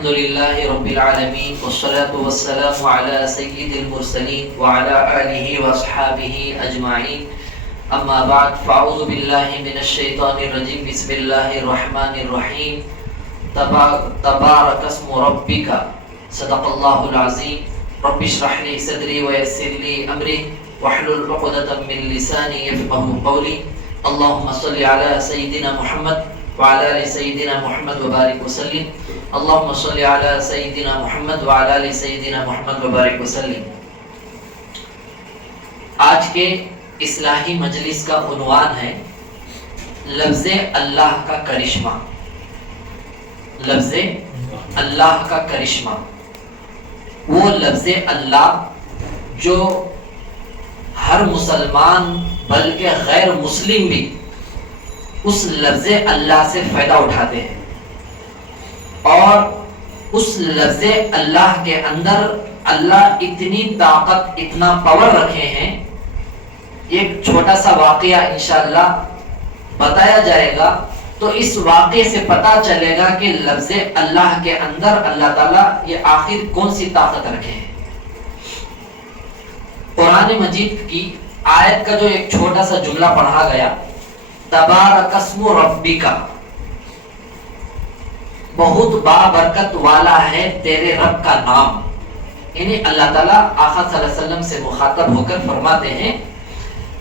الحمد لله رب العالمين والصلاة والسلام على سيد المرسلين وعلى آله وأصحابه أجمعين أما بعد فأعوذ بالله من الشيطان الرجيم بسم الله الرحمن الرحيم تبارك اسم ربك صدق الله العظيم رب اشرح لي صدري ويسر لي أمري واحلل عقدة من لساني يفقهوا قولي اللهم صل على سيدنا محمد وعلى آل سيدنا محمد وبارك وسلم اللهم صل على سيدنا محمد وعلى آل سيدنا محمد وبارك وسلم۔ آج کے اصلاحی مجلس کا عنوان ہے لفظ اللہ کا کرشمہ۔ لفظ اللہ کا کرشمہ، وہ لفظ اللہ جو ہر مسلمان بلکہ غیر مسلم بھی اس لفظ اللہ سے فائدہ اٹھاتے ہیں، اور اس لفظ اللہ کے اندر اللہ اتنی طاقت اتنا پاور رکھے ہیں۔ ایک چھوٹا سا واقعہ انشاءاللہ بتایا جائے گا تو اس واقعے سے پتہ چلے گا کہ لفظ اللہ کے اندر اللہ تعالیٰ یہ آخر کون سی طاقت رکھے ہیں۔ قرآن مجید کی آیت کا جو ایک چھوٹا سا جملہ پڑھا گیا، تبارک اسم ربک، بہت بابرکت والا ہے تیرے رب کا نام، یعنی اللہ تعالیٰ آقا صلی اللہ علیہ وسلم سے مخاطب ہو کر فرماتے ہیں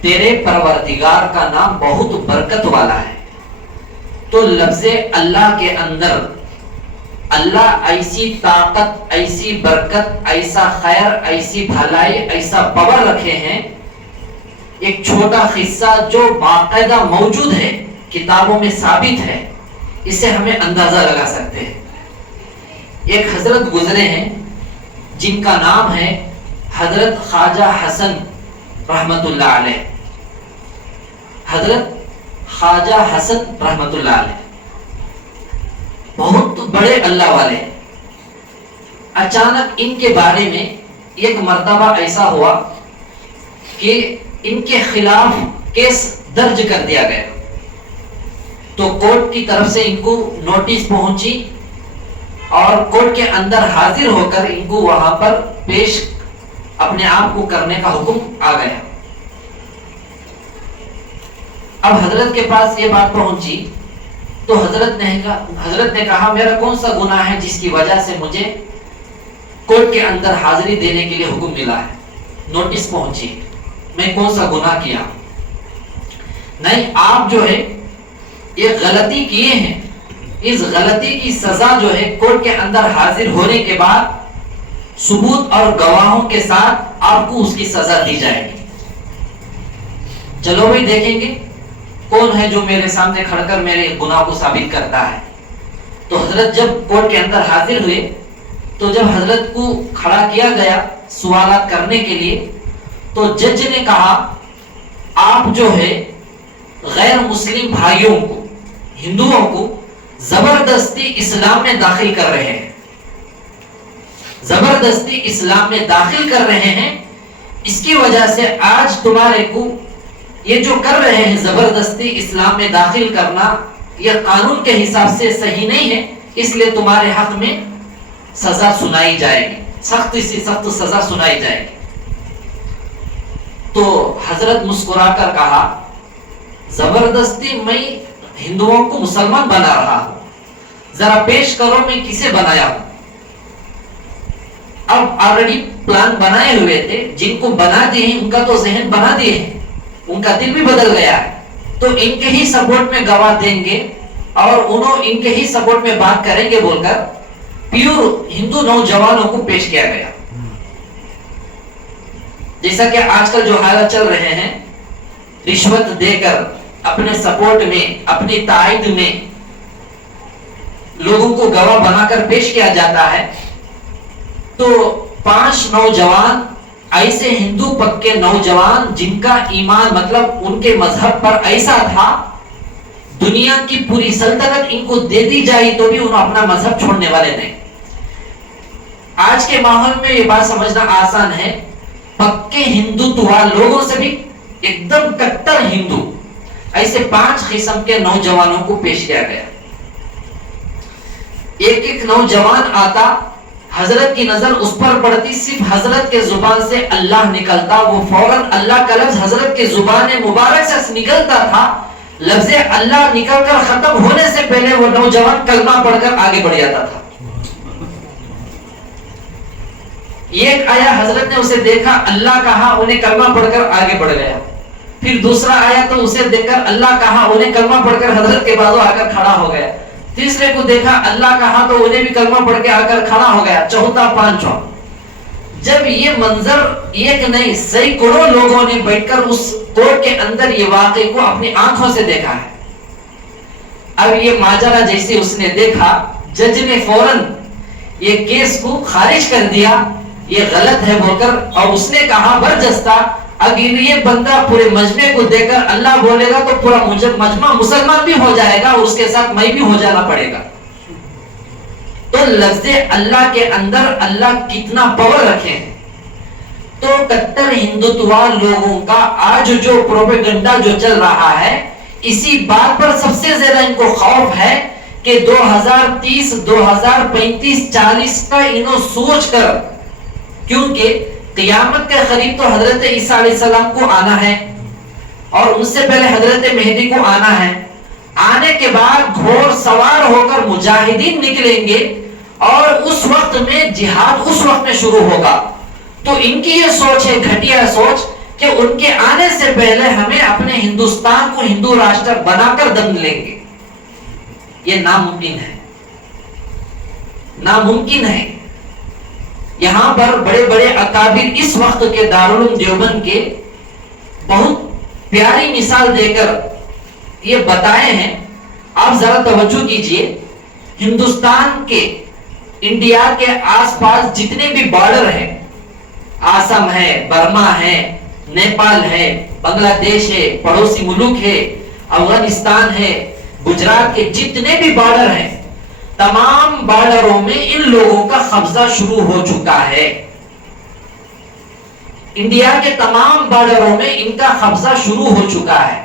تیرے پروردگار کا نام بہت برکت والا ہے۔ تو لفظ اللہ کے اندر اللہ ایسی طاقت، ایسی برکت، ایسا خیر، ایسی بھلائی، ایسا پاور رکھے ہیں۔ ایک چھوٹا قصہ جو باقاعدہ موجود ہے، کتابوں میں ثابت ہے، اسے ہمیں اندازہ لگا سکتے ہیں۔ ایک حضرت گزرے ہیں جن کا نام ہے حضرت خواجہ حسن رحمت اللہ علیہ۔ حضرت خواجہ حسن رحمت اللہ علیہ بہت بڑے اللہ والے۔ اچانک ان کے بارے میں ایک مرتبہ ایسا ہوا کہ ان کے خلاف کیس درج کر دیا گیا، تو کورٹ کی طرف سے ان کو نوٹس پہنچی اور کورٹ کے اندر حاضر ہو کر ان کو وہاں پر پیش اپنے آپ کو کرنے کا حکم آ گیا۔ اب حضرت کے پاس یہ بات پہنچی تو حضرت نے کہا میرا کون سا گناہ ہے جس کی وجہ سے مجھے کورٹ کے اندر حاضری دینے کے لیے حکم ملا ہے، نوٹس پہنچی، میں کون سا گناہ کیا؟ نہیں، آپ جو ہے یہ غلطی کیے ہیں، اس غلطی کی سزا جو ہے کورٹ کے اندر حاضر ہونے کے بعد ثبوت اور گواہوں کے ساتھ آپ کو اس کی سزا دی جائے گی۔ چلو بھائی دیکھیں گے کون ہے جو میرے سامنے کھڑ کر میرے گناہ کو ثابت کرتا ہے۔ تو حضرت جب کورٹ کے اندر حاضر ہوئے تو جب حضرت کو کھڑا کیا گیا سوالات کرنے کے لیے، تو جج نے کہا آپ جو ہے غیر مسلم بھائیوں کو، ہندوؤں کو زبردستی اسلام میں داخل کر رہے ہیں، زبردستی اسلام میں داخل کر رہے ہیں، اس کی وجہ سے آج تمہارے کو یہ جو کر رہے ہیں زبردستی اسلام میں داخل کرنا، یہ قانون کے حساب سے صحیح نہیں ہے، اس لیے تمہارے حق میں سزا سنائی جائے گی، سخت سے سخت سزا سنائی جائے گی۔ تو حضرت مسکرا کر کہا زبردستی میں ہندوؤں کو مسلمان بنا رہا ہوں، ذرا پیش کرو میں کسے بنایا ہوں۔ اب آلریڈی پلان بنائے ہوئے تھے، جن کو بنا دیے ہیں ان کا تو ذہن بنا دیے ہیں، ان کا دل بھی بدل گیا ہے، تو ان کے ہی سپورٹ میں گواہ دیں گے اور انہوں ان کے ہی سپورٹ میں بات کریں گے بول کر پیور ہندو نوجوانوں کو پیش کیا گیا۔ جیسا کہ آج کل جو حالات چل رہے ہیں، رشوت دے کر اپنے سپورٹ میں، اپنی تائید میں لوگوں کو گواہ بنا کر پیش کیا جاتا ہے، تو 5 نوجوان ایسے ہندو پکے نوجوان جن کا ایمان مطلب ان کے مذہب پر ایسا تھا، دنیا کی پوری سلطنت ان کو دے دی جائے تو بھی انہوں اپنا مذہب چھوڑنے والے نہیں۔ آج کے ماحول میں یہ بات سمجھنا آسان ہے، پکے ہندوتوا لوگوں سے بھی ایک دم کٹر ہندو، ایسے 5 قسم کے نوجوانوں کو پیش کیا گیا۔ ایک ایک نوجوان آتا, حضرت کی نظر اس پر پڑتی, صرف حضرت کے زبان سے اللہ نکلتا, وہ فوراً اللہ کا لفظ حضرت کے زبان مبارک سے نکلتا تھا, لفظ اللہ نکل کر ختم ہونے سے پہلے وہ نوجوان کلمہ پڑھ کر آگے بڑھ جاتا تھا. ایک آیا, حضرت نے اسے دیکھا, اللہ کہا, انہیں کلمہ پڑھ کر آگے بڑھ گیا. پھر دوسرا آیا تو اسے دیکھ کر اللہ کہا, انہیں کلمہ پڑھ کر حضرت کے بازو آ کر کھڑا ہو گیا. تیسرے کو دیکھا, اللہ کہا تو انہیں بھی کلمہ پڑھ کے آ کر کھڑا ہو گیا. چوتھا, پانچواں. جب یہ منظر ایک نہیں سینکڑوں لوگوں نے بیٹھ کر اس کورٹ کے اندر یہ واقعے کو اپنی آنکھوں سے دیکھا ہے. اب یہ ماجرا جیسے اس نے دیکھا, جج نے فوراً یہ کیس کو خارج کر دیا, یہ غلط ہے بول کر, اور اس نے کہا برجستہ, اگر یہ بندہ پورے مجمع کو دیکھ کر اللہ بولے گا تو پورا مجمع مسلمان بھی ہو جائے گا, اور اس کے ساتھ میں بھی ہو جانا پڑے گا. تو لفظ اللہ کے اندر اللہ کتنا پاور رکھے ہیں. تو کٹر ہندوتوا لوگوں کا آج جو پروپیگنڈا جو چل رہا ہے, اسی بات پر سب سے زیادہ ان کو خوف ہے کہ 2030 2035 40 کا انہوں سوچ کر, کیونکہ قیامت کے قریب تو حضرت عیسیٰ علیہ السلام کو آنا ہے, اور ان سے پہلے حضرت مہدی کو آنا ہے. آنے کے بعد گھوڑ سوار ہو کر مجاہدین نکلیں گے, اور اس وقت میں جہاد اس وقت میں شروع ہوگا. تو ان کی یہ سوچ ہے, گھٹیا سوچ, کہ ان کے آنے سے پہلے ہمیں اپنے ہندوستان کو ہندو راشٹر بنا کر دم لیں گے. یہ ناممکن ہے, ناممکن ہے. یہاں پر بڑے بڑے اکابر اس وقت کے دارالعلوم دیوبند کے بہت پیاری مثال دے کر یہ بتائے ہیں. آپ ذرا توجہ کیجئے, ہندوستان کے, انڈیا کے آس پاس جتنے بھی بارڈر ہیں, آسام ہے, برما ہے, نیپال ہے, بنگلہ دیش ہے, پڑوسی ملک ہے, افغانستان ہے, گجرات کے جتنے بھی بارڈر ہیں, تمام بارڈروں میں ان لوگوں کا قبضہ شروع ہو چکا ہے. انڈیا کے تمام بارڈروں میں ان کا قبضہ شروع ہو چکا ہے.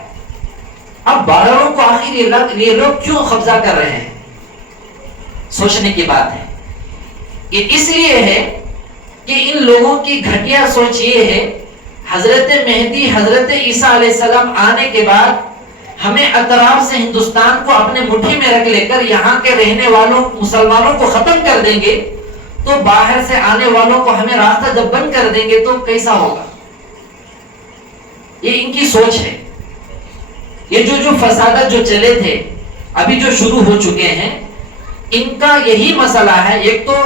اب بارڈروں کو آخر یہ لوگ کیوں قبضہ کر رہے ہیں, سوچنے کی بات ہے. یہ اس لیے ہے کہ ان لوگوں کی گھٹیا سوچ یہ ہے, حضرت مہدی حضرت عیسیٰ علیہ السلام آنے کے بعد ہمیں اطراف سے ہندوستان کو اپنے مٹھی میں رکھ لے کر یہاں کے رہنے والوں مسلمانوں کو ختم کر دیں گے, تو باہر سے آنے والوں کو ہمیں راستہ جب بند کر دیں گے تو کیسا ہوگا. یہ ان کی سوچ ہے. یہ جو فسادات جو چلے تھے, ابھی جو شروع ہو چکے ہیں, ان کا یہی مسئلہ ہے. ایک تو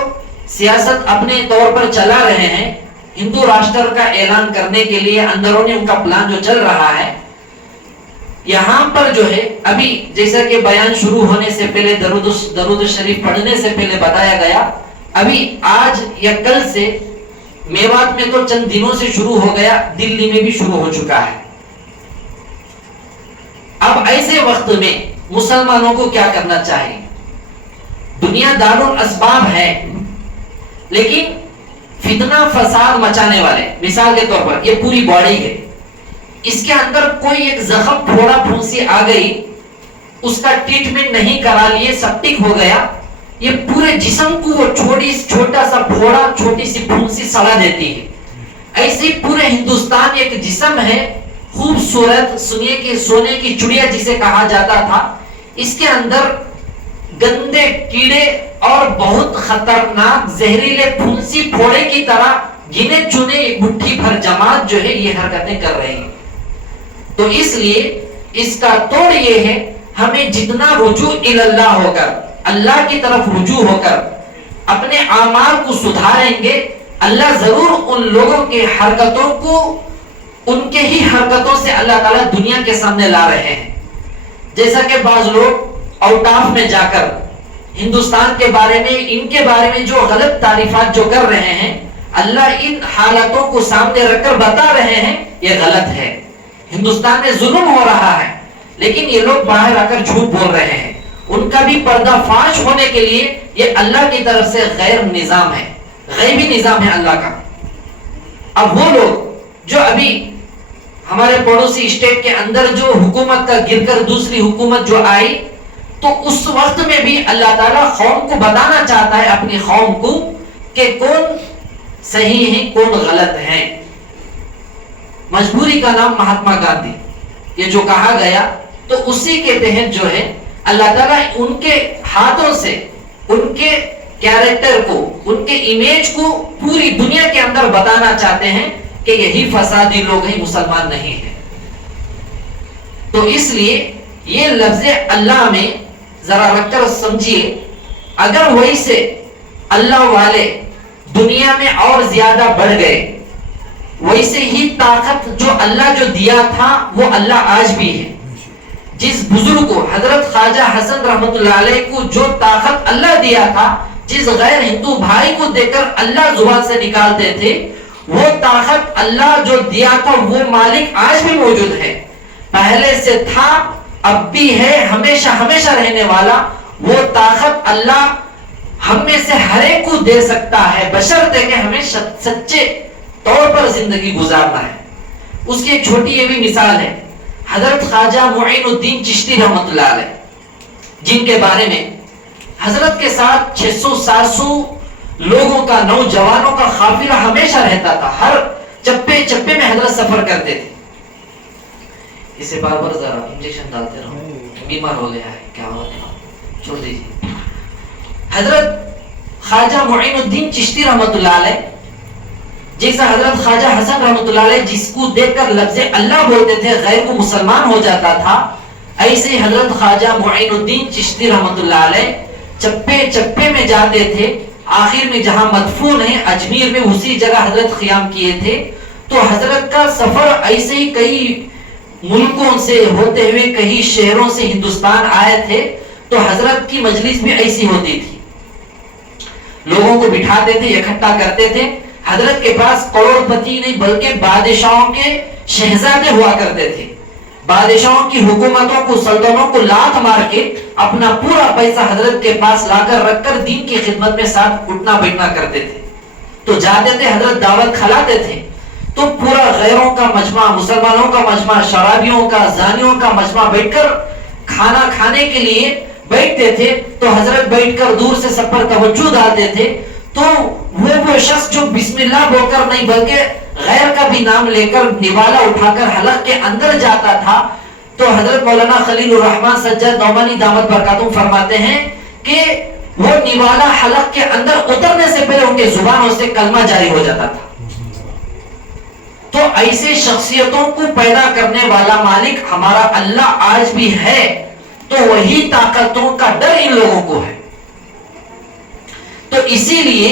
سیاست اپنے طور پر چلا رہے ہیں, ہندو راشٹر کا اعلان کرنے کے لیے اندرونی ان کا پلان جو چل رہا ہے. یہاں پر جو ہے ابھی جیسا کہ بیان شروع ہونے سے پہلے درود شریف پڑھنے سے پہلے بتایا گیا, ابھی آج یا کل سے میوات میں تو چند دنوں سے شروع ہو گیا, دلی میں بھی شروع ہو چکا ہے. اب ایسے وقت میں مسلمانوں کو کیا کرنا چاہیے؟ دنیا دارالاسباب ہے, لیکن فتنہ فساد مچانے والے, مثال کے طور پر یہ پوری باڈی ہے, اس کے اندر کوئی ایک زخم پھوڑا پھونسی آ گئی, اس کا ٹریٹمنٹ نہیں کرا لیے, سپٹک ہو گیا, یہ پورے جسم کو وہ چھوٹا سا پھوڑا, چھوٹی سی پھونسی سڑا دیتی ہے. ایسے پورے ہندوستان ایک جسم ہے خوبصورت, سنیے کہ سونے کی چڑیا جسے کہا جاتا تھا, اس کے اندر گندے کیڑے اور بہت خطرناک زہریلے پھونسی پھوڑے کی طرح گنے چنے ایک مٹھی بھر جماعت جو ہے یہ حرکتیں کر رہی ہیں. تو اس لیے اس کا توڑ یہ ہے, ہمیں جتنا رجوع اللہ ہو کر, اللہ کی طرف رجوع ہو کر اپنے اعمال کو سدھاریں گے, اللہ ضرور ان لوگوں کے حرکتوں کو, ان کے ہی حرکتوں سے اللہ تعالیٰ دنیا کے سامنے لا رہے ہیں. جیسا کہ بعض لوگ آؤٹ آف میں جا کر ہندوستان کے بارے میں, ان کے بارے میں جو غلط تعریفات جو کر رہے ہیں, اللہ ان حالتوں کو سامنے رکھ کر بتا رہے ہیں یہ غلط ہے, ہندوستان میں ظلم ہو رہا ہے, لیکن یہ لوگ باہر آ کر جھوٹ بول رہے ہیں. ان کا بھی پردہ فاش ہونے کے لیے یہ اللہ کی طرف سے غیر نظام ہے, غیبی نظام ہے اللہ کا. اب وہ لوگ جو ابھی ہمارے پڑوسی اسٹیٹ کے اندر جو حکومت کا گر کر دوسری حکومت جو آئی, تو اس وقت میں بھی اللہ تعالیٰ قوم کو بتانا چاہتا ہے اپنی قوم کو کہ کون صحیح ہے کون غلط ہے. مجبوری کا نام مہاتما گاندھی، یہ جو کہا گیا تو اسی کے تحت جو ہے اللہ تعالیٰ ان کے ہاتھوں سے ان کے کیریکٹر کو، ان کے امیج کو پوری دنیا کے اندر بتانا چاہتے ہیں کہ یہی فسادی لوگ ہیں، مسلمان نہیں ہیں. تو اس لیے یہ لفظ اللہ میں ذرا رکھ کر سمجھیے. اگر وہی سے اللہ والے دنیا میں اور زیادہ بڑھ گئے، ویسے ہی طاقت جو اللہ جو دیا تھا وہ اللہ آج بھی ہے. جس بزرگ کو حضرت خواجہ حسن رحمت اللہ علیہ کو جو طاقت اللہ دیا تھا، جس غیر ہندو بھائی کو دیکھ کر اللہ زبان سے نکالتے تھے، وہ طاقت اللہ جو دیا تھا وہ مالک آج بھی موجود ہے. پہلے سے تھا، اب بھی ہے، ہمیشہ ہمیشہ رہنے والا. وہ طاقت اللہ ہم میں سے ہر ایک کو دے سکتا ہے، بشرطے کہ ہمیں سچے طور پر زندگی گزارنا ہے. اس کی ایک چھوٹی یہ بھی مثال ہے. حضرت خواجہ معین الدین چشتی رحمت اللہ علیہ، جن کے بارے میں حضرت کے ساتھ 600-700 لوگوں کا، نوجوانوں کا قافلہ ہمیشہ رہتا تھا. ہر چپے چپے میں حضرت سفر کرتے تھے. اسے بار بار ذرا انجیکشن ڈالتے رہو، بیمار ہو گیا ہے، کیا ہوا ہے، چھوڑ دیجیے. حضرت خواجہ معین الدین چشتی رحمت اللہ علیہ، جیسا حضرت خواجہ حسن رحمت اللہ علیہ جس کو دیکھ کر لفظ اللہ بولتے تھے غیر کو مسلمان ہو جاتا تھا، ایسے حضرت خواجہ معین الدین چشتی رحمت اللہ علیہ چپے چپے میں جاتے تھے. آخر میں جہاں مدفون ہے اجمیر میں، اسی جگہ حضرت قیام کیے تھے. تو حضرت کا سفر ایسے ہی کئی ملکوں سے ہوتے ہوئے کئی شہروں سے ہندوستان آئے تھے. تو حضرت کی مجلس بھی ایسی ہوتی تھی، لوگوں کو بٹھاتے تھے، اکٹھا کرتے تھے. حضرت کے پاس کروڑ پتی نہیں بلکہ بادشاہوں کے شہزادے ہوا کرتے تھے. بادشاہوں کی حکومتوں کو، سلطنوں کو لات مار کے اپنا پورا پیسہ حضرت کے پاس لا کر رکھ کر دین کی خدمت میں ساتھ اٹھنا بیٹھنا کرتے تھے. تو جاتے تھے، حضرت دعوت کھلاتے تھے، تو پورا غیروں کا مجمع، مسلمانوں کا مجمع، شرابیوں کا، زانیوں کا مجمع بیٹھ کر کھانا کھانے کے لیے بیٹھتے تھے. تو حضرت بیٹھ کر دور سے سب پر توجہ ڈالتے تھے. تو وہ شخص جو بسم اللہ بول کر نہیں بلکہ غیر کا بھی نام لے کر نوالا اٹھا کر حلق کے اندر جاتا تھا، تو حضرت مولانا خلیل الرحمن سجاد نعمانی دامت برکاتہم فرماتے ہیں کہ وہ نوالا حلق کے اندر اترنے سے پہلے ان کے زبانوں سے کلمہ جاری ہو جاتا تھا. تو ایسے شخصیتوں کو پیدا کرنے والا مالک ہمارا اللہ آج بھی ہے. تو وہی طاقتوں کا ڈر ان لوگوں کو ہے. تو اسی لیے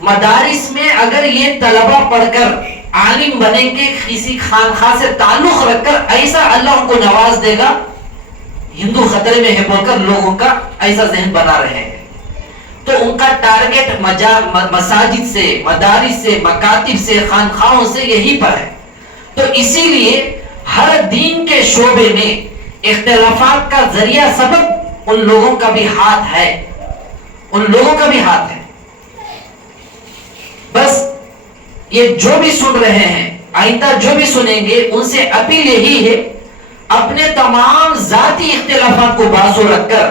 مدارس میں اگر یہ طلبہ پڑھ کر عالم بنیں گے، کسی خانقاہ سے تعلق رکھ کر، ایسا اللہ ان کو نواز دے گا. ہندو خطرے میں ہے بول کر لوگوں کا ایسا ذہن بنا رہے ہیں. تو ان کا ٹارگٹ مساجد سے، مدارس سے، مکاتب سے، خانقاہوں سے یہی پر ہے. تو اسی لیے ہر دین کے شعبے میں اختلافات کا ذریعہ سبب ان لوگوں کا بھی ہاتھ ہے، ان لوگوں کا بھی ہاتھ ہے. بس یہ جو بھی سن رہے ہیں، آئندہ جو بھی سنیں گے، ان سے اپیل یہی ہے، اپنے تمام ذاتی اختلافات کو بازو رکھ کر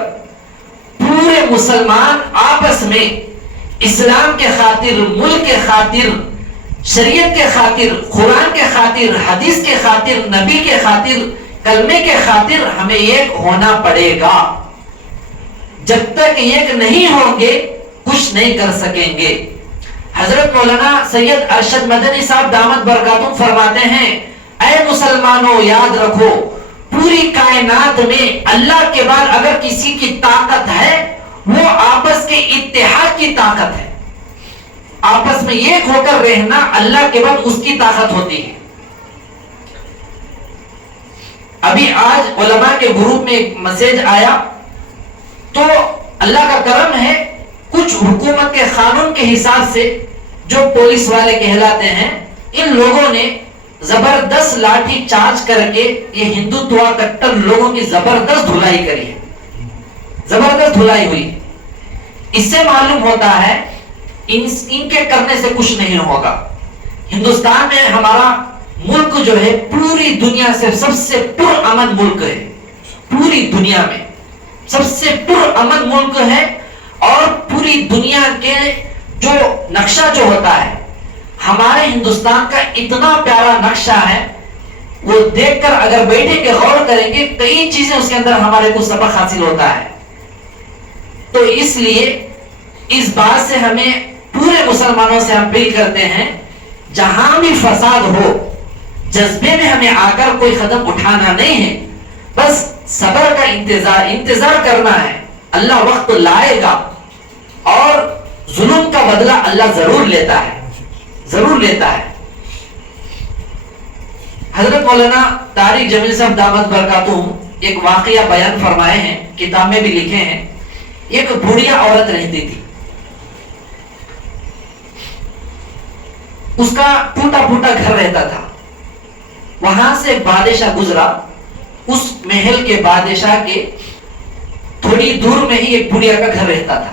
پورے مسلمان آپس میں اسلام کے خاطر، ملک کے خاطر، شریعت کے خاطر، قرآن کے خاطر، حدیث کے خاطر، نبی کے خاطر، کلمے کے خاطر ہمیں ایک ہونا پڑے گا. جب تک ایک نہیں ہوں گے کچھ نہیں کر سکیں گے. حضرت مولانا سید ارشد مدنی صاحب دامت برکاتہم فرماتے ہیں، اے مسلمانوں یاد رکھو، پوری کائنات میں اللہ کے بعد اگر کسی کی طاقت ہے وہ آپس کے اتحاد کی طاقت ہے. آپس میں ایک ہو کر رہنا اللہ کے بعد اس کی طاقت ہوتی ہے. ابھی آج علماء کے گروپ میں ایک میسج آیا، تو اللہ کا کرم ہے، کچھ حکومت کے قانون کے حساب سے جو پولیس والے کہلاتے ہیں، ان لوگوں نے زبردست لاٹھی چارج کر کے یہ ہندوتوا کٹر لوگوں کی زبردست دھلائی کری ہے، زبردست دھلائی ہوئی. اس سے معلوم ہوتا ہے ان کے کرنے سے کچھ نہیں ہوگا. ہندوستان میں ہمارا ملک جو ہے پوری دنیا سے سب سے پرامن ملک ہے. پوری دنیا میں سب سے پرامن ملک ہے، اور پوری دنیا کے جو نقشہ جو ہوتا ہے ہمارے ہندوستان کا اتنا پیارا نقشہ ہے، وہ دیکھ کر اگر بیٹھے کے غور کریں گے کئی چیزیں اس کے اندر ہمارے کو سبق حاصل ہوتا ہے. تو اس لیے اس بات سے ہمیں پورے مسلمانوں سے ہم اپیل کرتے ہیں، جہاں بھی فساد ہو جذبے میں ہمیں آ کر کوئی قدم اٹھانا نہیں ہے، بس صبر کا انتظار کرنا ہے. اللہ وقت لائے گا اور ظلم کا بدلہ اللہ ضرور لیتا ہے، ضرور لیتا ہے. حضرت مولانا طارق جمیل صاحب دامت برکاتہم ایک واقعہ بیان فرمائے ہیں، کتاب میں بھی لکھے ہیں. ایک بوڑھیا عورت رہتی تھی، اس کا ٹوٹا پھوٹا گھر رہتا تھا. وہاں سے بادشاہ گزرا، اس محل کے بادشاہ کے تھوڑی دور میں ہی ایک بوڑھیا کا گھر رہتا تھا.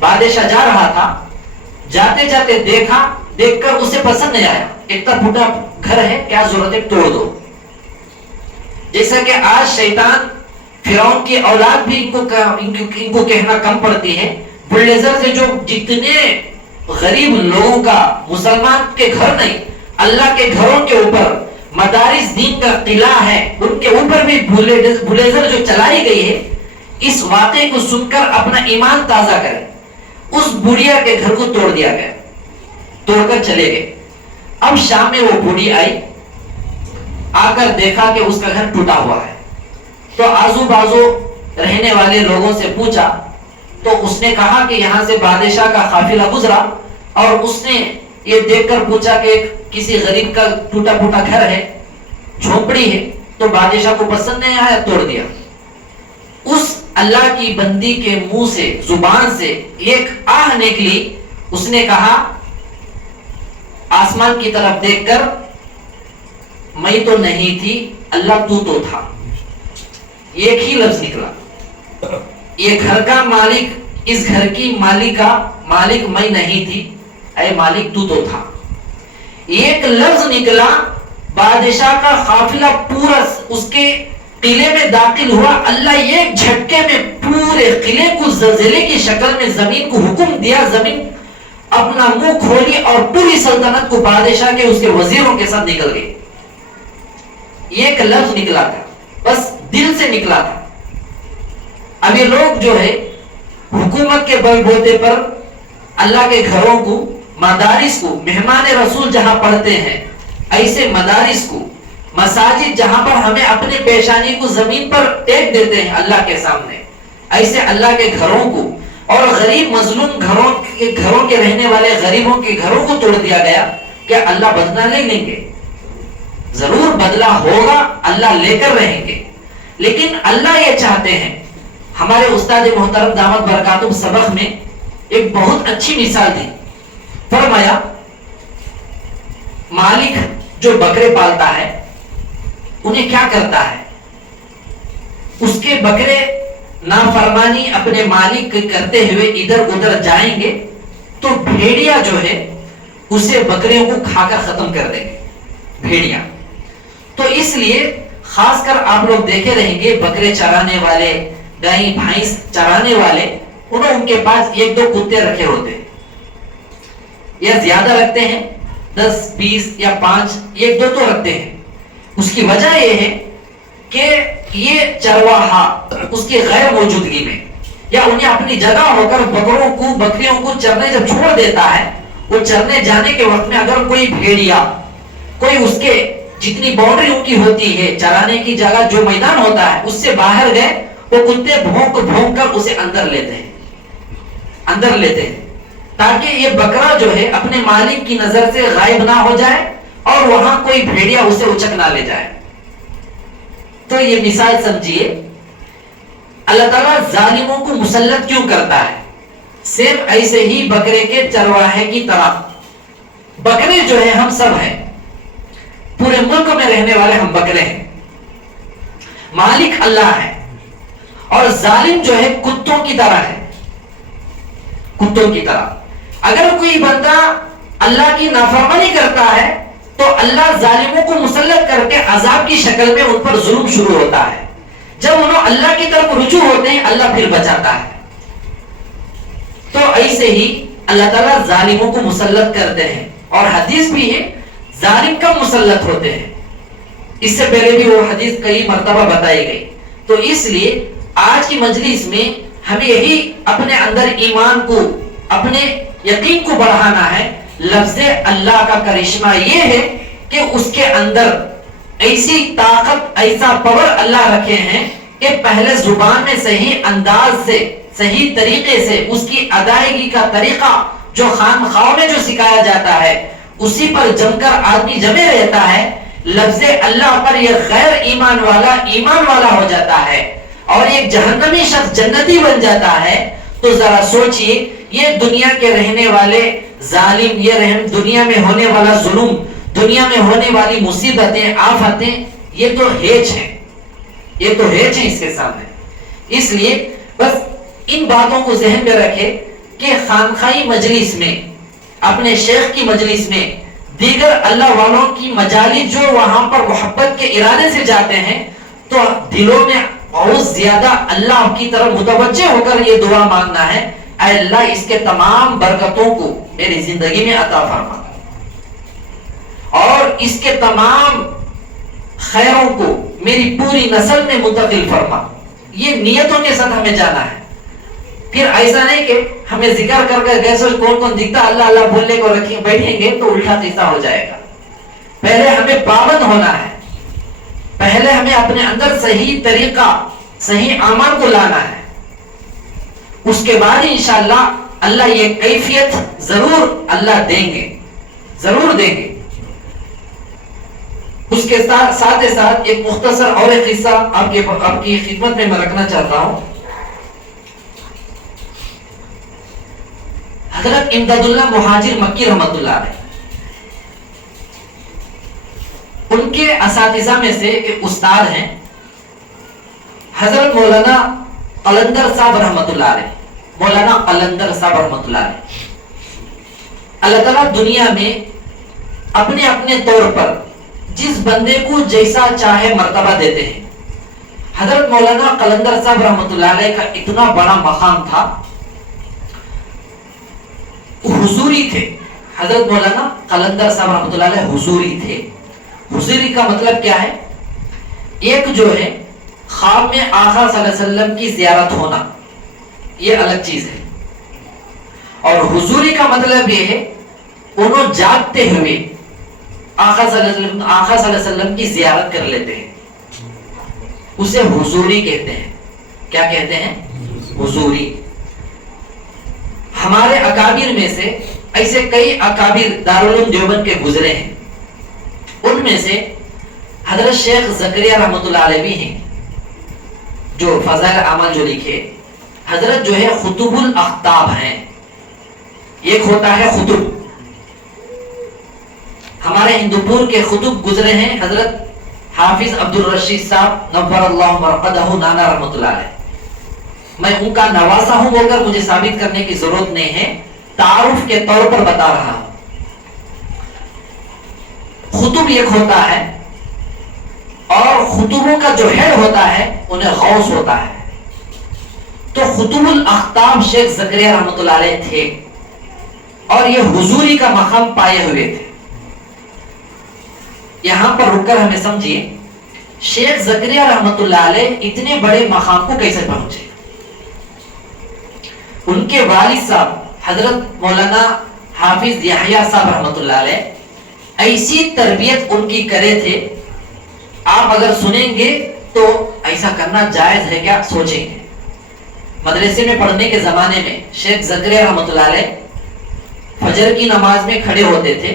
بادشاہ جا رہا تھا، جاتے جاتے دیکھ کر اسے پسند نہیں آیا. ایک تا پھوٹا گھر ہے، کیا ضرورت ہے، توڑ دو. جیسا کہ آج شیطان فرعون کی اولاد بھی ان کو کہنا کم پڑتی ہے. بلڈوزر سے جو جتنے غریب لوگوں کا، مسلمان کے گھر نہیں، اللہ کے گھروں کے اوپر مدارس دین کا قلعہ ہے، ان کے اوپر بھی بلڈوزر جو چلائی گئی ہے، اس واقعے کو سن کر اپنا ایمان تازہ کرے. اس بڑھیا کے گھر کو توڑ دیا گیا، توڑ کر چلے گئے. اب شام میں وہ بوڑھی آئی، آ کر دیکھا کہ اس کا گھر ٹوٹا ہوا ہے. تو آزو بازو رہنے والے لوگوں سے پوچھا، تو اس نے کہا کہ یہاں سے بادشاہ کا قافلہ گزرا اور اس نے یہ دیکھ کر پوچھا کہ کسی غریب کا ٹوٹا پھوٹا گھر ہے، جھونپڑی ہے، تو بادشاہ کو پسند نہیں آیا، توڑ دیا. اس اللہ کی بندی کے منہ سے، زبان سے ایک آہ نکلی. اس نے کہا آسمان کی طرف دیکھ کر، میں تو نہیں تھی، اللہ تو تھا. ایک ہی لفظ نکلا. یہ گھر کا مالک، اس گھر کی مالک میں نہیں تھی، اے مالک تو تھا. ایک لفظ نکلا، بادشاہ کا قافلہ پورا اس کے قلعے میں داخل ہوا. اللہ ایک جھٹکے میں پورے قلعے کو زلزلے کی شکل میں زمین کو حکم دیا، زمین اپنا منہ کھولی اور پوری سلطنت کو بادشاہ کے اس کے وزیروں کے ساتھ نکل گئی. ایک لفظ نکلا تھا، بس دل سے نکلا تھا. اب یہ لوگ جو ہے حکومت کے بل بوتے پر اللہ کے گھروں کو، مدارس کو، مہمان رسول جہاں پڑھتے ہیں ایسے مدارس کو، مساجد جہاں پر ہمیں اپنے پیشانی کو زمین پر ٹیک دیتے ہیں اللہ کے سامنے، ایسے اللہ کے گھروں کو اور غریب مظلوم گھروں کے رہنے والے غریبوں کے گھروں کو توڑ دیا گیا. کیا اللہ بدلہ نہیں لیں گے؟ ضرور بدلہ ہوگا، اللہ لے کر رہیں گے. لیکن اللہ یہ چاہتے ہیں. ہمارے استاد محترم دامت برکاتہم سبق میں ایک بہت اچھی مثال دی. فرمایا مالک جو بکرے پالتا ہے انہیں کیا کرتا ہے؟ اس کے بکرے نافرمانی اپنے مالک کرتے ہوئے ادھر ادھر جائیں گے تو بھیڑیا جو ہے اسے بکریوں کو کھا کر ختم کر دیں گے، بھیڑیا. تو اس لیے خاص کر آپ لوگ دیکھے رہیں گے بکرے چرانے والے، گائیں بھینس چرانے والے، ان کے پاس ایک دو کتے رکھے ہوتے ہیں، یا زیادہ رکھتے ہیں، 10 20 یا 5، ایک دو تو رکھتے ہیں. اس کی وجہ یہ ہے کہ یہ چرواہا اس کی غیر موجودگی میں یا انہیں اپنی جگہ ہو کر بکریوں کو چرنے جب چھوڑ دیتا ہے، وہ چرنے جانے کے وقت میں اگر کوئی بھیڑیا، کوئی اس کے جتنی باؤنڈری ان کی ہوتی ہے، چرانے کی جگہ جو میدان ہوتا ہے اس سے باہر گئے، وہ کتے بھونک کر اسے اندر لیتے ہیں تاکہ یہ بکرا جو ہے اپنے مالک کی نظر سے غائب نہ ہو جائے اور وہاں کوئی بھیڑیا اسے اچک نہ لے جائے. تو یہ مثال سمجھیے اللہ تعالیٰ ظالموں کو مسلط کیوں کرتا ہے. سیم ایسے ہی بکرے کے چرواہے کی طرح بکرے جو ہے ہم سب ہیں، پورے ملک میں رہنے والے ہم بکرے ہیں. مالک اللہ ہے اور ظالم جو ہے کتوں کی طرح ہے، کتوں کی طرح. اگر کوئی بندہ اللہ کی نافرمانی کرتا ہے تو اللہ ظالموں کو مسلط کر کے عذاب کی شکل میں ان پر ظلم شروع ہوتا ہے. جب انہوں اللہ کی طرف رجوع ہوتے ہیں اللہ پھر بچاتا ہے. تو ایسے ہی اللہ تعالیٰ ظالموں کو مسلط کرتے ہیں, اور حدیث بھی ہے ظالم کب مسلط ہوتے ہیں, اس سے پہلے بھی وہ حدیث کئی مرتبہ بتائی گئی. تو اس لیے آج کی مجلس میں ہمیں یہی اپنے اندر ایمان کو, اپنے یقین کو بڑھانا ہے. لفظ اللہ کا کرشمہ یہ ہے کہ اس کے اندر ایسی طاقت, ایسا پاور اللہ رکھے ہیں کہ پہلے زبان میں صحیح انداز سے, صحیح طریقے سے اس کی ادائیگی کا طریقہ جو خانخواہوں میں جو سکھایا جاتا ہے اسی پر جم کر آدمی جمے رہتا ہے. لفظ اللہ پر یہ غیر ایمان والا ہو جاتا ہے, اور ایک جہنمی شخص جنتی بن جاتا ہے. تو ذرا سوچئے, یہ دنیا کے رہنے والے ظالم, یہ دنیا میں ہونے والا ظلم, دنیا میں ہونے والی مصیبتیں, آفتیں, یہ تو ہیچ ہیں, یہ تو ہیچ ہیں اس کے سامنے. اس لیے بس ان باتوں کو ذہن میں رکھے کہ خانقاہی مجلس میں, اپنے شیخ کی مجلس میں, دیگر اللہ والوں کی مجالس جو وہاں پر محبت کے ارادے سے جاتے ہیں, تو دلوں میں بہت زیادہ اللہ کی طرف متوجہ ہو کر یہ دعا مانگنا ہے, اے اللہ اس کے تمام برکتوں کو میری زندگی میں عطا فرما, اور اس کے تمام خیروں کو میری پوری نسل میں منتقل فرما. یہ نیتوں کے ساتھ ہمیں جانا ہے. پھر ایسا نہیں کہ ہمیں ذکر کر کے گیسے کون کون دکھتا اللہ اللہ بولنے کو بیٹھیں گے تو الٹا قصہ ہو جائے گا. پہلے ہمیں پابند ہونا ہے, پہلے ہمیں اپنے اندر صحیح طریقہ, صحیح اعمال کو لانا ہے. اس کے بعد انشاءاللہ اللہ یہ کیفیت ضرور اللہ دیں گے, ضرور دیں گے. اس کے ساتھ ایک مختصر اور ایک قصہ آپ کی خدمت میں رکھنا چاہتا ہوں. حضرت امداد اللہ مہاجر مکی رحمت اللہ علیہ, ان کے اساتذہ میں سے ایک استاد ہیں حضرت مولانا قلندر صاحب رحمت اللہ علیہ. مولانا قلندر صاحب رحمت اللہ علیہ, اللہ تعالیٰ دنیا میں اپنے اپنے طور پر جس بندے کو جیسا چاہے مرتبہ دیتے ہیں. حضرت مولانا قلندر صاحب رحمت اللہ علیہ کا اتنا بڑا مقام تھا, حضوری تھے. حضرت مولانا قلندر صاحب رحمۃ اللہ علیہ حضوری تھے. حضوری کا مطلب کیا ہے؟ ایک جو ہے خواب میں آقا صلی اللہ علیہ وسلم کی زیارت ہونا, یہ الگ چیز ہے, اور حضوری کا مطلب یہ ہے انہوں جاگتے ہوئے آقا صلی اللہ علیہ وسلم کی زیارت کر لیتے ہیں, اسے حضوری کہتے ہیں. کیا کہتے ہیں؟ حضوری. ہمارے اکابر میں سے ایسے کئی اکابر دارالعلوم دیوبند کے گزرے ہیں. ان میں سے حضرت شیخ زکریا رحمت اللہ علیہ بھی ہیں, جو فضائل اعمال جو لکھے. حضرت جو ہے خطب الاخطاب ہیں. ایک ہوتا ہے خطب, ہمارے ہندوپور کے خطب گزرے ہیں حضرت حافظ عبد الرشید صاحب نور اللہ مرقدہ نانا رحمت اللہ علیہ. میں ان کا نواسا ہوں بول کر مجھے ثابت کرنے کی ضرورت نہیں ہے, تعارف کے طور پر بتا رہا ہوں. خطب ایک ہوتا ہے, اور خطبوں کا جو ہیڈ ہوتا ہے انہیں غوث ہوتا ہے. تو خطب الاخطاب شیخ زکریا رحمت اللہ علیہ تھے, اور یہ حضوری کا مقام پائے ہوئے تھے. یہاں پر رک کر ہمیں سمجھیے شیخ زکریا رحمت اللہ علیہ اتنے بڑے مقام کو کیسے پہنچے. ان کے والد صاحب حضرت مولانا حافظ یحییٰ صاحب رحمت اللہ علیہ ایسی تربیت ان کی کرے تھے, آپ اگر سنیں گے تو ایسا کرنا جائز ہے کیا سوچیں گے. مدرسے میں پڑھنے کے زمانے میں شیخ زکریا رحمت اللہ علیہ فجر کی نماز میں کھڑے ہوتے تھے.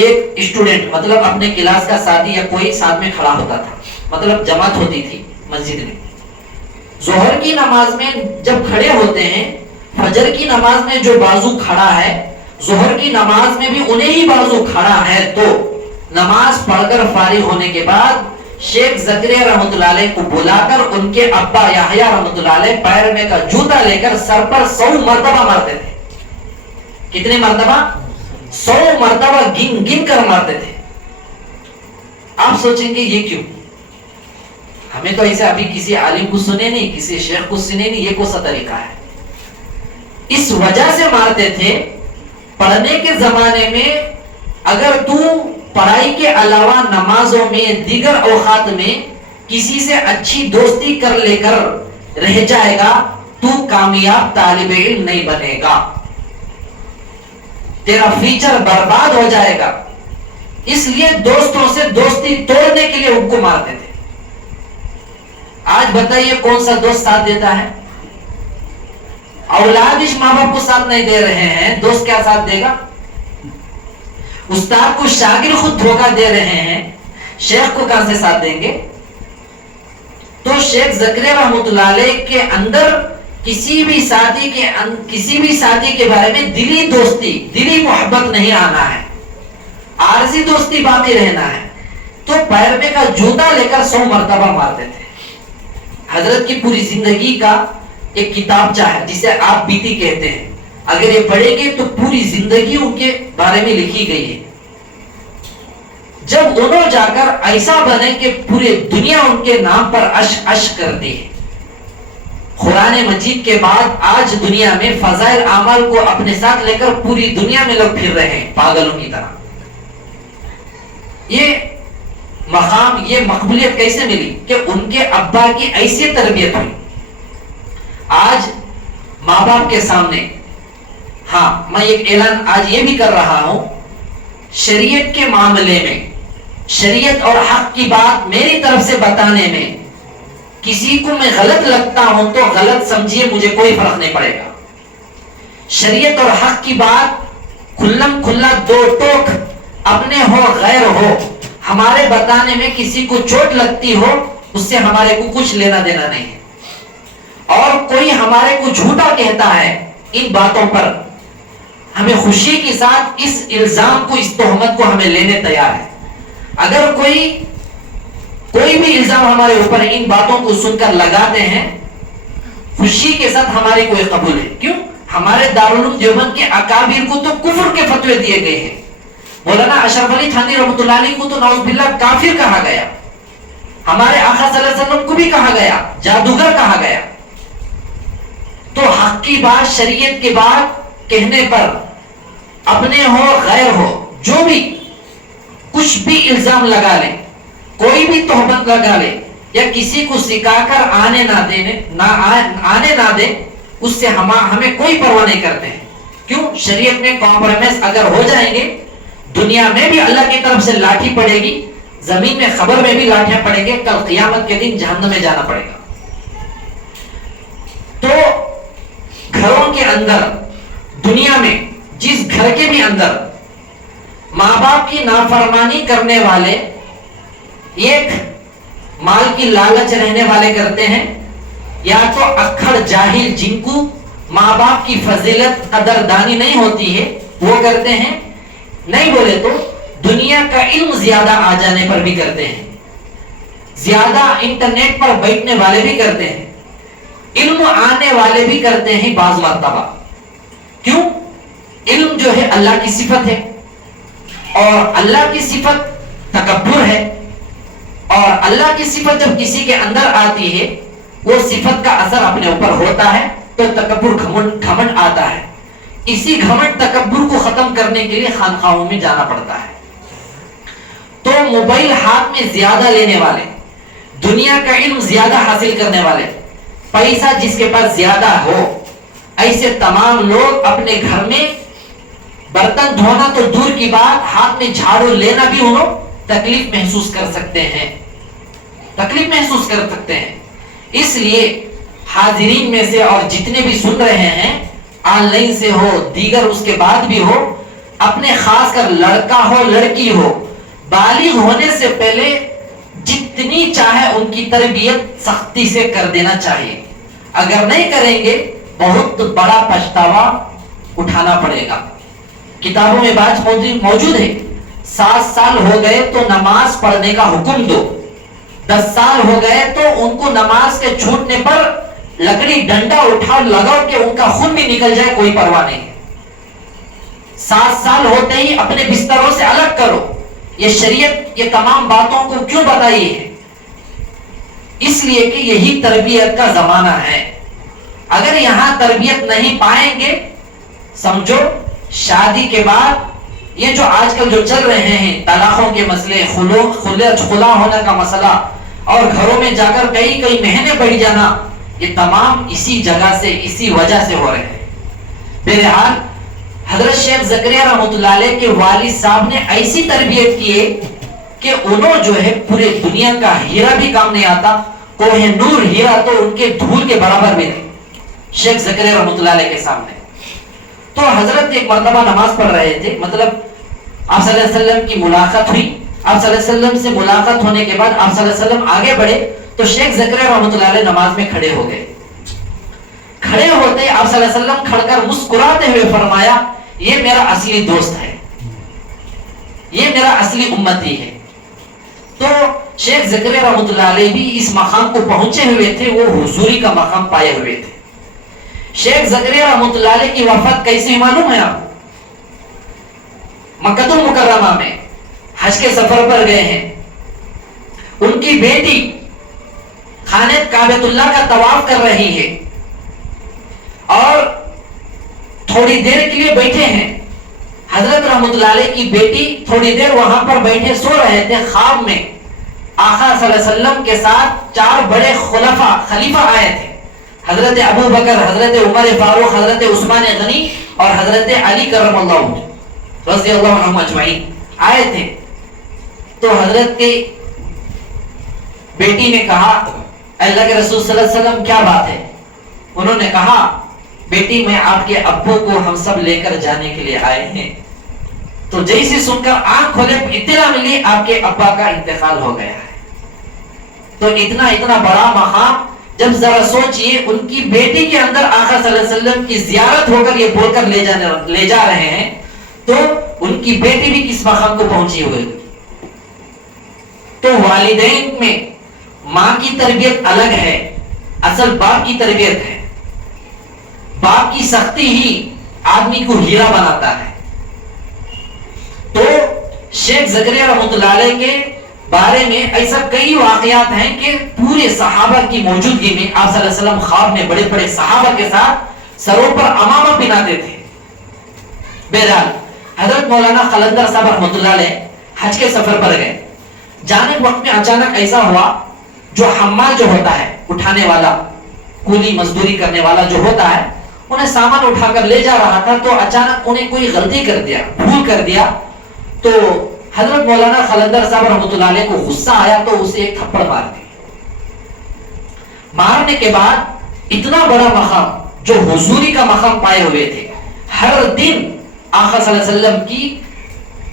ایک اسٹوڈنٹ مطلب اپنے کلاس کا ساتھی یا کوئی ساتھ میں کھڑا ہوتا تھا, مطلب جماعت ہوتی تھی مسجد میں. ظہر کی نماز میں جب کھڑے ہوتے ہیں, فجر کی نماز میں جو بازو کھڑا ہے ظہر کی نماز میں بھی انہیں ہی بازو کھڑا ہے. تو نماز پڑھ کر فارغ ہونے کے بعد شیخ زکریا رحمت اللہ علیہ کو بلا کر ان کے ابا یحییٰ رحمت اللہ علیہ پیر میں کا جوتا لے کر سر پر 100 مرتبہ مارتے تھے. کتنے مرتبہ؟ 100 مرتبہ گن گن کر مارتے تھے. آپ سوچیں گے یہ کیوں؟ ہمیں تو ایسے ابھی کسی عالم کو سنے نہیں, کسی شیخ کو سنے نہیں, یہ کون سا طریقہ ہے؟ اس وجہ سے مارتے تھے. پڑھنے کے زمانے میں اگر تو پڑھائی کے علاوہ نمازوں میں دیگر اوقات میں کسی سے اچھی دوستی کر لے کر رہ جائے گا تو کامیاب طالب علم نہیں بنے گا, تیرا فیوچر برباد ہو جائے گا. اس لیے دوستوں سے دوستی توڑنے کے لیے ان کو مارتے تھے. آج بتائیے کون سا دوست ساتھ دیتا ہے؟ اولاد اس ماں باپ کو ساتھ نہیں دے رہے ہیں, دوست کیا ساتھ دے گا؟ استاد کو شاگرد خود دھوکہ دے رہے ہیں, شیخ کو کہاں سے ساتھ دیں گے؟ تو شیخ زکریا رحمۃ اللہ علیہ کے اندر کسی بھی ساتھی کے بارے میں دلی دوستی, دلی محبت نہیں آنا ہے, عارضی دوستی باقی رہنا ہے. تو پیر میں کا جوتا لے کر 100 مرتبہ مارتے تھے. حضرت کی پوری زندگی کا ایک کتابچہ ہے جسے آپ بیتی کہتے ہیں, اگر یہ پڑھیں گے تو پوری زندگی ان کے بارے میں لکھی گئی ہے. جب انہوں جا کر ایسا بنے کہ پوری دنیا ان کے نام پر اشک اشک کرتی ہے. قرآن مجید کے بعد آج دنیا میں فضائل اعمال کو اپنے ساتھ لے کر پوری دنیا میں لوگ پھر رہے ہیں پاگلوں کی طرح. یہ مقام, یہ مقبولیت کیسے ملی؟ کہ ان کے ابا کی ایسی تربیت ہوئی. آج ماں باپ کے سامنے, ہاں میں ایک اعلان آج یہ بھی کر رہا ہوں, شریعت کے معاملے میں, شریعت اور حق کی بات میری طرف سے بتانے میں کسی کو میں غلط لگتا ہوں تو غلط سمجھیے, مجھے کوئی فرق نہیں پڑے گا. شریعت اور حق کی بات کھلم کھلا دو ٹوک اپنے ہو غیر ہو, ہمارے بتانے میں کسی کو چوٹ لگتی ہو اس سے ہمارے کو کچھ لینا دینا نہیں ہے. اور کوئی ہمارے کو جھوٹا کہتا ہے ان باتوں پر, ہمیں خوشی کے ساتھ اس الزام کو, اس تہمت کو ہمیں لینے تیار ہے. اگر کوئی بھی الزام ہمارے اوپر ان باتوں کو سن کر لگاتے ہیں, خوشی کے ساتھ ہماری کوئی قبول ہے. کیوں؟ ہمارے دارالعلوم دیوبند کے اکابر کو تو کفر کے فتوے دیے گئے ہیں. مولانا اشرف علی تھانوی رحمۃ اللہ علیہ کو تو نعوذ باللہ کافر کہا گیا. ہمارے آقا صلی اللہ علیہ وسلم کو بھی کہا گیا جادوگر کہا گیا. تو حق کی بات شریعت کے بعد کہنے پر اپنے ہو غیر ہو جو بھی کچھ بھی الزام لگا لے, کوئی بھی تہمت لگا لے, یا کسی کو سکھا کر آنے نہ دے, اس سے ہمیں کوئی پرواہ نہیں کرتے ہیں. کیوں؟ شریعت میں کمپرومائز اگر ہو جائیں گے, دنیا میں بھی اللہ کی طرف سے لاٹھی پڑے گی, زمین میں خبر میں بھی لاٹھیاں پڑیں گے, کل قیامت کے دن جہنم میں جانا پڑے گا. تو گھروں کے اندر, دنیا میں جس گھر کے بھی اندر ماں باپ کی نافرمانی کرنے والے, ایک مال کی لالچ رہنے والے کرتے ہیں, یا تو اکھڑ جاہل جن کو ماں باپ کی فضیلت قدردانی نہیں ہوتی ہے وہ کرتے ہیں, نہیں بولے تو دنیا کا علم زیادہ آ جانے پر بھی کرتے ہیں, زیادہ انٹرنیٹ پر بیٹھنے والے بھی کرتے ہیں, علم آنے والے بھی کرتے ہیں بعض مرتبہ. کیوں؟ علم جو ہے اللہ کی صفت ہے, اور اللہ کی صفت تکبر ہے, اور اللہ کی صفت جب کسی کے اندر آتی ہے وہ صفت کا اثر اپنے اوپر ہوتا ہے تو تکبر گھمنڈ آتا ہے. اسی گھمنڈ تکبر کو ختم کرنے کے لیے خانقاہوں میں جانا پڑتا ہے. تو موبائل ہاتھ میں زیادہ لینے والے, دنیا کا علم زیادہ حاصل کرنے والے, پیسہ جس کے پاس زیادہ ہو, ایسے تمام لوگ اپنے گھر میں برتن دھونا تو دور کی بات, ہاتھ میں جھاڑو لینا بھی انہوں تکلیف محسوس کر سکتے ہیں, تکلیف محسوس کر سکتے ہیں. اس لیے حاضرین میں سے اور جتنے بھی سن رہے ہیں, آن لائن سے ہو دیگر اس کے بعد بھی ہو, اپنے خاص کر لڑکا ہو لڑکی ہو, بالغ ہونے سے پہلے جتنی چاہے ان کی تربیت سختی سے کر دینا چاہیے. اگر نہیں کریں گے بہت بڑا پچھتاوا اٹھانا پڑے گا. کتابوں میں بات موجود ہے, 7 سال ہو گئے تو نماز پڑھنے کا حکم دو, 10 سال ہو گئے تو ان کو نماز کے چھوٹنے پر لکڑی ڈنڈا اٹھاؤ لگاؤ کہ ان کا خون بھی نکل جائے, کوئی پرواہ نہیں. 7 سال ہوتے ہی اپنے بستروں سے الگ کرو. یہ شریعت یہ تمام باتوں کو کیوں بتائی ہے؟ اس لیے کہ یہی تربیت کا زمانہ ہے. اگر یہاں تربیت نہیں پائیں گے، سمجھو شادی کے بعد یہ جو آج کل جو چل رہے ہیں طلاقوں کے مسئلے، خلا ہونے کا مسئلہ، اور گھروں میں جا کر کئی کئی مہینے بیٹھ جانا، یہ تمام اسی جگہ سے، اسی وجہ سے ہو رہے ہیں. بہرحال حضرت شیخ زکریا رحمۃ اللہ علیہ کے والد صاحب نے ایسی تربیت کیے کہ انہوں جو ہے پورے دنیا کا ہیرا بھی کام نہیں آتا، کوہ نور ہیرا تو ان کے دھول کے برابر بھی نہیں شیخ زکریا رحمۃ اللہ علیہ کے سامنے. تو حضرت ایک مرتبہ نماز پڑھ رہے تھے، مطلب آپ صلی اللہ علیہ وسلم کی ملاقات ہوئی. آپ صلی اللہ علیہ وسلم سے ملاقات ہونے کے بعد آپ صلی اللہ علیہ وسلم آگے بڑھے تو شیخ زکریا رحمۃ اللہ علیہ نماز میں کھڑے ہو گئے. کھڑے ہوتے آپ صلی اللہ علیہ وسلم کھڑ کر مسکراتے ہوئے فرمایا، یہ میرا اصلی دوست ہے، یہ میرا اصلی امتی ہے. تو شیخ زکریا رحمۃ اللہ علیہ بھی اس مقام کو پہنچے ہوئے تھے، وہ حضوری کا مقام پائے ہوئے تھے. شیخ زکریا رحمۃ اللہ علیہ کی وفات کیسی معلوم ہے آپ کو؟ مکہ المکرمہ میں حج کے سفر پر گئے ہیں، ان کی بیٹی خانہ کعبۃ اللہ کا طواف کر رہی ہے اور تھوڑی دیر کے لیے بیٹھے ہیں. حضرت رحمۃ اللہ علیہ کی بیٹی تھوڑی دیر وہاں پر بیٹھے سو رہے تھے. خواب میں آقا صلی اللہ علیہ وسلم کے ساتھ 4 بڑے خلیفہ آئے تھے، حضرت ابو بکر، حضرت عمر فاروق، حضرت عثمان غنی اور حضرت علی کرم اللہ رضی اللہ عنہ اجمعین آئے تھے. تو حضرت کی بیٹی نے کہا، اللہ کے رسول صلی اللہ علیہ وسلم کیا بات ہے؟ انہوں نے کہا، بیٹی میں آپ کے ابو کو ہم سب لے کر جانے کے لیے آئے ہیں. تو جیسے سن کر آنکھ کھولے اطلاع ملی آپ کے ابا کا انتقال ہو گیا ہے. تو اتنا بڑا مقام، جب ذرا سوچئے ان کی بیٹی کے اندر آقا صلی اللہ علیہ وسلم کی زیارت ہو کر یہ بول کر لے جا رہے ہیں، تو ان کی بیٹی بھی کس مقام کو پہنچی ہوئے. تو والدین میں ماں کی تربیت الگ ہے، اصل باپ کی تربیت ہے. باپ کی سختی ہی آدمی کو ہیرا بناتا ہے. تو شیخ زکریا رحمۃ اللہ علیہ کے بارے میں ایسا کئی واقعات ہیں کہ پورے صحابہ کی موجودگی میں آپ صلی اللہ علیہ وسلم خواب میں بڑے بڑے صحابہ کے ساتھ سروں پر امامہ پہناتے تھے. بہرحال حضرت مولانا قلندر صاحب رحمۃ اللہ علیہ حج کے سفر پر گئے. جانے کے وقت میں اچانک ایسا ہوا، جو حمال جو ہوتا ہے، اٹھانے والا، کولی مزدوری کرنے والا جو ہوتا ہے، انہیں سامان اٹھا کر لے جا رہا تھا. تو اچانک انہیں کوئی غلطی کر دیا، بھول کر دیا. تو حضرت مولانا قلندر صاحب رحمۃ اللہ علیہ کو غصہ آیا تو اسے ایک تھپڑ مار دی. مارنے کے بعد اتنا بڑا مقام جو حضوری کا مقام پائے ہوئے تھے، ہر دن آقا صلی اللہ علیہ وسلم کی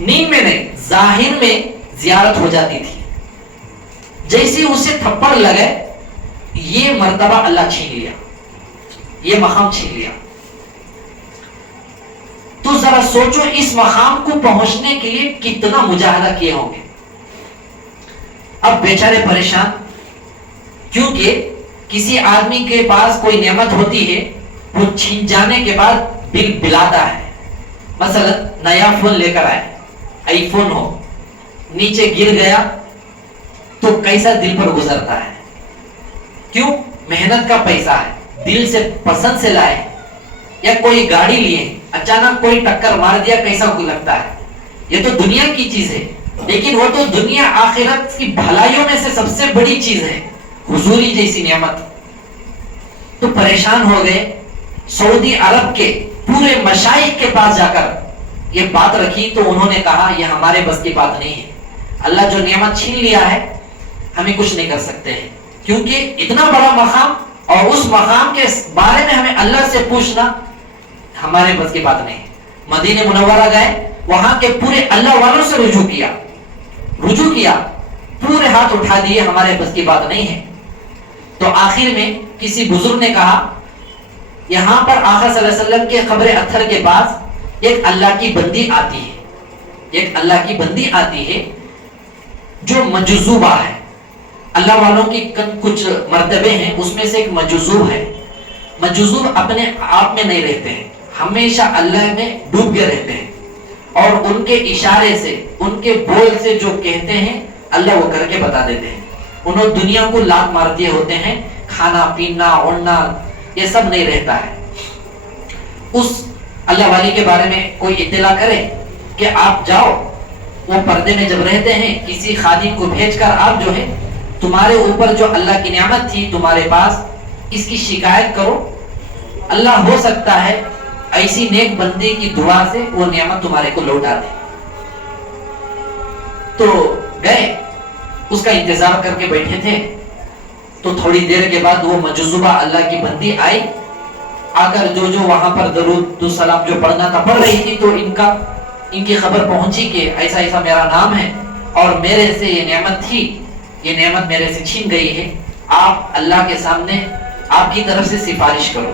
نیند میں نہیں، ظاہر میں زیارت ہو جاتی تھی. جیسے اسے تھپڑ لگے، یہ مرتبہ اللہ چھین لیا، یہ مقام چھین لیا. تو ذرا سوچو اس مقام کو پہنچنے کے لیے کتنا مجاہدہ کیے ہوں گے. اب بیچارے پریشان، کیونکہ کسی آدمی کے پاس کوئی نعمت ہوتی ہے، وہ چھین جانے کے بعد بل بلاتا ہے. مثلا نیا فون لے کر آئے، آئی فون ہو، نیچے گر گیا تو کیسا دل پر گزرتا ہے. کیوں؟ محنت کا پیسہ ہے، دل سے پسند سے لائے. یا کوئی گاڑی لیے، اچانک کوئی ٹکر مار دیا، کیسا کو لگتا ہے. یہ تو دنیا کی چیز ہے، لیکن وہ تو دنیا آخرت کی بھلائیوں میں سے سب سے بڑی چیز ہے، حضوری جیسی نعمت. تو پریشان ہو گئے. سعودی عرب کے پورے مشائخ کے پاس جا کر یہ بات رکھی تو انہوں نے کہا یہ ہمارے بس کی بات نہیں ہے، اللہ جو نعمت چھین لیا ہے ہمیں کچھ نہیں کر سکتے ہیں، کیونکہ اتنا بڑا مقام اور اس مقام کے بارے میں ہمیں اللہ سے پوچھنا ہمارے بس کی بات نہیں. مدینہ منورہ گئے، وہاں کے پورے اللہ والوں سے رجوع کیا، پورے ہاتھ اٹھا دیے، ہمارے بس کی بات نہیں ہے. تو آخر میں کسی بزرگ نے کہا یہاں پر آقا صلی اللہ علیہ وسلم کے قبر اطہر کے پاس ایک اللہ کی بندی آتی ہے، ایک اللہ کی بندی آتی ہے جو مجذوبہ ہے. اللہ والوں کی کچھ مرتبے ہیں، اس میں سے ایک مجذوب ہے. مجذوب اپنے آپ میں نہیں رہتے ہیں، ہمیشہ اللہ میں ڈوب کے رہتے ہیں، اور ان کے اشارے سے، ان کے بول سے جو کہتے ہیں اللہ وہ کر کے بتا دیتے ہیں. انہوں دنیا کو لات مار دیے ہوتے ہیں، کھانا پینا اوڑھنا یہ سب نہیں رہتا ہے. اس اللہ والی کے بارے میں کوئی اطلاع کرے کہ آپ جاؤ، وہ پردے میں جب رہتے ہیں کسی خادم کو بھیج کر آپ جو ہے تمہارے اوپر جو اللہ کی نعمت تھی تمہارے پاس، اس کی شکایت کرو، اللہ ہو سکتا ہے ایسی نیک بندی کی دعا سے وہ نعمت تمہارے کو لوٹا دے. تو گئے، اس کا انتظار کر کے بیٹھے تھے. تو تھوڑی دیر کے بعد وہ مجذوبہ اللہ کی بندی آئی، آ کر جو وہاں پر درود سلام جو پڑھنا تھا پڑھ رہی تھی. تو ان کی خبر پہنچی کہ ایسا ایسا میرا نام ہے اور میرے سے یہ نعمت تھی، یہ نعمت میرے سے چھین گئی ہے، آپ اللہ کے سامنے آپ کی طرف سے سفارش کرو،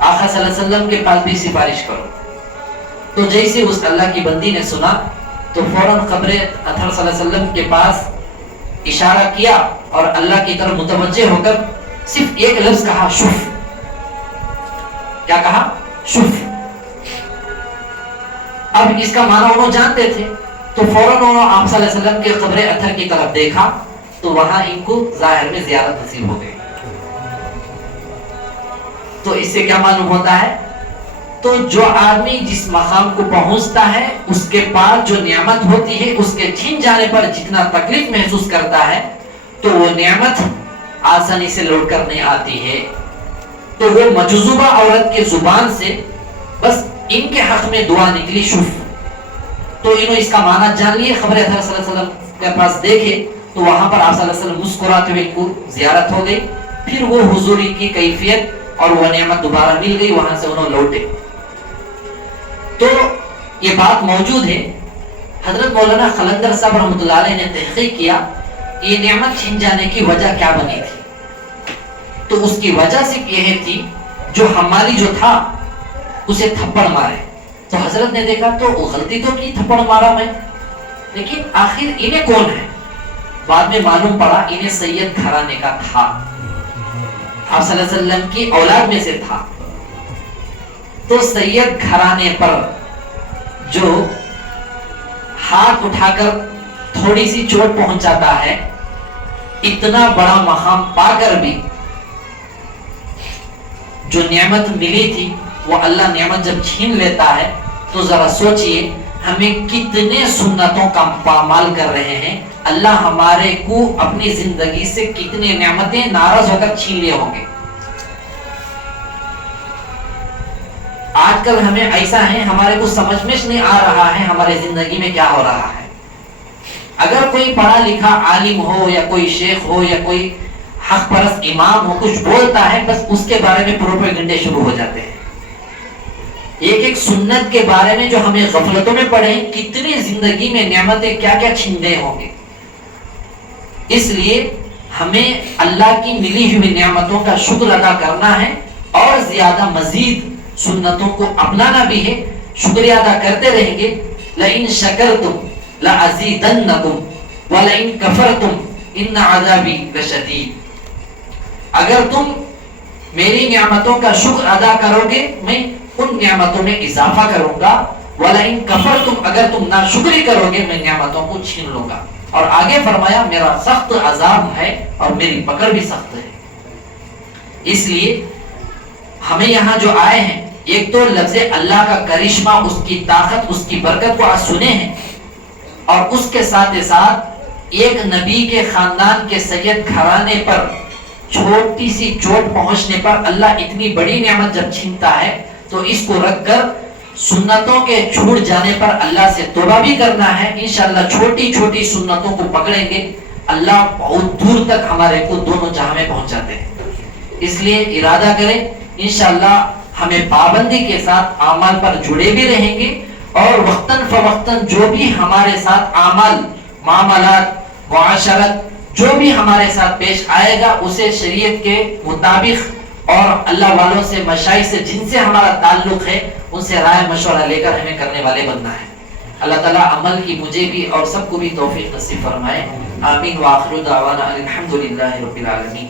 آقا صلی اللہ علیہ وسلم کے پاس بھی سفارش کرو. تو جیسے اس اللہ کی بندی نے سنا تو فوراً قبر اطہر صلی اللہ علیہ وسلم کے پاس اشارہ کیا اور اللہ کی طرف متوجہ ہو کر صرف ایک لفظ کہا، شف. کیا کہا؟ شف. اب اس کا معنی انہوں جانتے تھے. تو فوراً انہوں آپ صلی اللہ علیہ وسلم کے قبر اطہر کی طرف دیکھا تو وہاں ان کو ظاہر میں زیارت نصیب ہو گئی. تو اس سے کیا معلوم ہوتا ہے؟ تو جو آدمی جس مقام کو پہنچتا ہے اس کے پاس جو نعمت ہوتی ہے اس کے چھین جانے پر جتنا تکلیف محسوس کرتا ہے تو وہ نعمت آسانی سے لوٹ کر نہیں آتی ہے. تو وہ مجذوبہ عورت کے زبان سے بس ان کے حق میں دعا نکلی، شف. تو انہوں اس کا معنی جان لیے، خبر اطہر صلی اللہ علیہ وسلم کے پاس دیکھے تو وہاں پر آپ صلی اللہ علیہ وسلم مسکراتے ہوئے ان کو زیارت ہو گئی. پھر وہ حضوری کی کیفیت اور وہ نعمت دوبارہ مل گئی، وہاں سے انہوں لوٹے. تو یہ بات موجود ہے. حضرت مولانا خلندر صاحب رحمۃ اللہ علیہ نے تحقیق کیا یہ نعمت چھن جانے کی وجہ کیا بنی تھی. تو اس کی وجہ صرف یہ تھی جو حمالی جو تھا اسے تھپڑ مارے. تو حضرت نے دیکھا تو غلطی تو کی، تھپڑ مارا میں، لیکن آخر انہیں کون ہے؟ بعد میں معلوم پڑا انہیں سید گھرانے کا تھا، آپ صلی اللہ علیہ وسلم کی اولاد میں سے تھا. تو سید گھرانے پر جو ہاتھ اٹھا کر تھوڑی سی چوٹ پہنچاتا ہے، اتنا بڑا مقام پا کر بھی جو نعمت ملی تھی وہ اللہ نعمت جب چھین لیتا ہے تو ذرا سوچئے ہمیں کتنے سنتوں کا پامال کر رہے ہیں. اللہ ہمارے کو اپنی زندگی سے کتنے نعمتیں ناراض ہو کر چھین لیے ہوں گے. آج کل ہمیں ایسا ہے ہمارے کو سمجھ میں نہیں آ رہا ہے ہمارے زندگی میں کیا ہو رہا ہے. اگر کوئی پڑھا لکھا عالم ہو یا کوئی شیخ ہو یا کوئی حق پرست امام ہو کچھ بولتا ہے بس اس کے بارے میں پروپیگنڈے شروع ہو جاتے ہیں. ایک ایک سنت کے بارے میں جو ہمیں غفلتوں میں پڑے ہیں، کتنی زندگی میں نعمتیں کیا کیا چھین گئے ہوں گے. اس لیے ہمیں اللہ کی ملی ہوئی نعمتوں کا شکر ادا کرنا ہے اور زیادہ مزید سنتوں کو اپنانا بھی ہے. شکریہ ادا کرتے رہیں گے. لئن شکرتم لازیدنکم ولئن کفرتم ان عذابی لشدید. اگر تم میری نعمتوں کا شکر ادا کرو گے میں ان نعمتوں میں اضافہ کروں گا، وَلَئِن كَفَرْتُمْ اگر تم ناشکری کرو گے میں نعمتوں کو چھین لوں گا. اور آگے فرمایا میرا سخت عذاب ہے اور میری پکڑ بھی سخت ہے. اس لیے ہمیں یہاں جو آئے ہیں ایک تو لفظ اللہ کا کرشمہ، اس کی طاقت، اس کی برکت کو آج سنے ہیں، اور اس کے ساتھ ساتھ ایک نبی کے خاندان کے سید گھرانے پر چھوٹی سی چوٹ پہنچنے پر اللہ اتنی بڑی نعمت جب چھینتا ہے تو اس کو رکھ کر سنتوں کے چھوٹ جانے پر اللہ سے توبہ بھی کرنا ہے. انشاءاللہ چھوٹی چھوٹی سنتوں کو پکڑیں گے اللہ بہت دور تک ہمارے کو دونوں جہاں میں پہنچاتے ہیں. اس لیے ارادہ کریں انشاءاللہ ہمیں پابندی کے ساتھ اعمال پر جڑے بھی رہیں گے، اور وقتاً فوقتاً جو بھی ہمارے ساتھ اعمال، معاملات، معاشرت جو بھی ہمارے ساتھ پیش آئے گا اسے شریعت کے مطابق اور اللہ والوں سے، مشائخ سے جن سے ہمارا تعلق ہے ان سے رائے مشورہ لے کر ہمیں کرنے والے بننا ہے. اللہ تعالیٰ عمل کی مجھے بھی اور سب کو بھی توفیق نصیب فرمائے. آمین. وآخر دعوانا الحمدللہ رب العالمین.